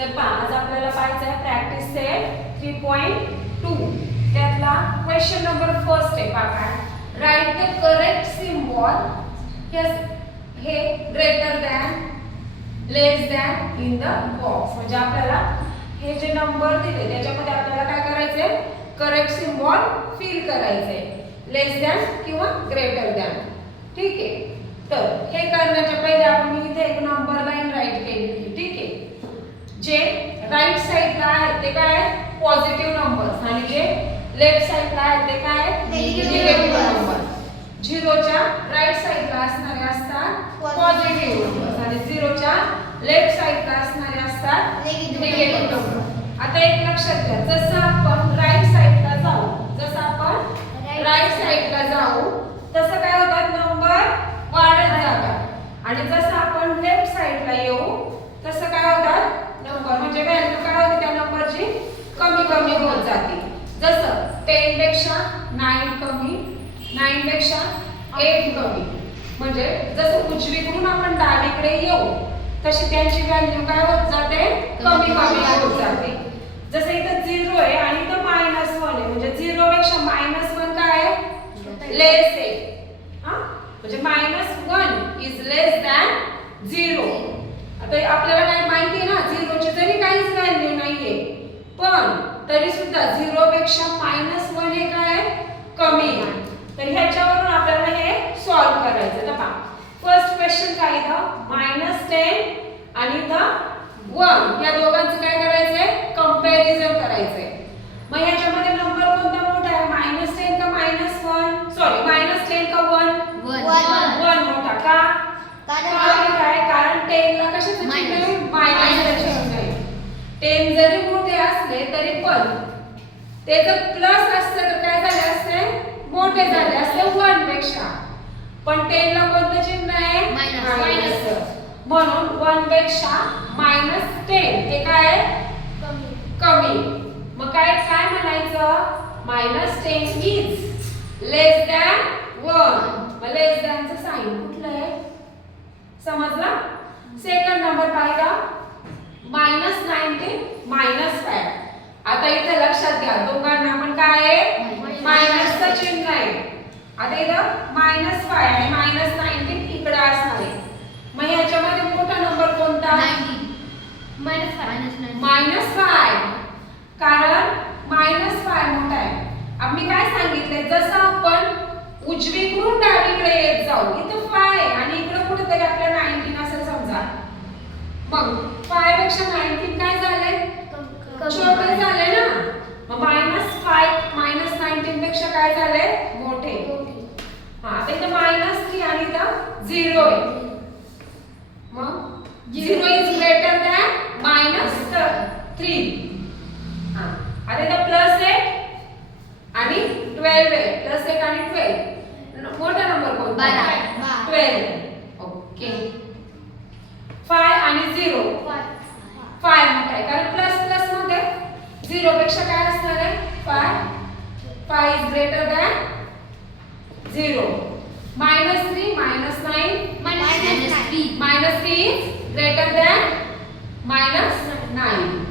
तर पहा आज आपल्याला पाहायचं आहे प्रॅक्टिस सेट 3.2 त्यातला क्वेश्चन नंबर फर्स्ट आहे पहा राईट द करेक्ट सिम्बॉल हे greater than less than in the box म्हणजे आपल्याला हे जे नंबर दिले त्याच्यामध्ये आपल्याला काय करायचंय करेक्ट सिम्बॉल फिल करायचंय लेस दॅन किंवा ग्रेटर दॅन ठीक आहे तर हे करण्याच्या पहिले आपण इथे एक नंबर लाईन राईट केली ठीक आहे जे राईट साइडला आहे ते काय पॉझिटिव्ह नंबर्स आणि जे लेफ्ट साइडला आहे ते काय निगेटिव्ह नंबर झिरोच्या राईट साइडला असणारे असतात पॉझिटिव्ह नंबर्स आणि झिरोच्या लेफ्ट साइडला असणारे असतात निगेटिव्ह नंबर आता एक लक्षात घ्या जसं आपण राईट साइडला जाऊ तसं काय होतात नंबर वाढत जातात आणि जसं आपण लेफ्ट साइडला येऊ तसं काय होतात नंबर म्हणजे व्हॅल्यू काय होते त्या नंबरची कमी कमी होत जाते जसं 10 पेक्षा 9 कमी 9 पेक्षा 8 कमी म्हणजे जसं उजवीकडून आपण डावीकडे येऊ तशी त्यांची व्हॅल्यू काय होत जाते कमी कमी होत जाते जसं इथं 0 आहे आणि इथं -1 आहे म्हणजे 0 पेक्षा -1 काय आहे लेस आहे हा म्हणजे -1 इज लेस दॅन 0 आता आपल्याला काय माहिती आहे ना 0 ची जरी काहीच व्हॅल्यू नाहीये पण तरी सुद्धा 0 पेक्षा -1 हे काय आहे कमी आहे तर ह्याच्यावरून आपल्याला हे सॉल्व करायचं तर पहा फर्स्ट क्वेश्चन काय इथं -10 आणि इथं 1 या दोघांचं काय करायचंय कंपॅरिझन करायचंय मग ह्याच्यामध्ये नंबर कोणता मोठा आहे -10 का -1 सॉरी -10 का 1 मोठा का कारण 10 ला कशाचं चिन्ह आहे मायनसचं चिन्ह आहे 10 जरी मोठे असले तरी पण ते जर प्लस असते तर काय झाले असते मोठे झाले असते 1 पेक्षा पण 10 ला कोणतं चिन्ह आहे मायनस म्हणून 1 पेक्षा -10 हे काय आहे कमी मग काय म्हणायचं -10 इज लेस दॅन 1 मग लेस दॅनचं साइन कुठलं आहे समजला सेकंड नंबर पाहिला -19 -5 आता इथे लक्षात घ्या दोघांना आपण काय आहे मायनसचं चिन्ह आहे आता इथं -5 आणि -19 इकडे असणार आहे मग ह्याच्यामध्ये मोठा नंबर कोणता -5 कारण -5 मोठा आहे आम्ही काय सांगितलंय जसं आपण उजवीकडून डावीकडे येत जाऊ इथं 5 आहे आणि इकडे कुठेतरी आपल्या 19 असेल समजा मग 5 पेक्षा 19 काय झाले छोटे झाले ना मग -5 -19 पेक्षा काय झाले मोठे हा आता इथं -3 आणि इथं 0 आहे मग 0 इज ग्रेटर दॅन -3 हा आता इथं +1 आणि 12 आहे +1 आणि 12 मोठा नंबर कोणता 12 ओके 5 आणि 0 5 मोठा आहे कारण प्लस मध्ये 0 पेक्षा काय असणार आहे 5 is greater than 0 -3 -9 -3 is greater than -9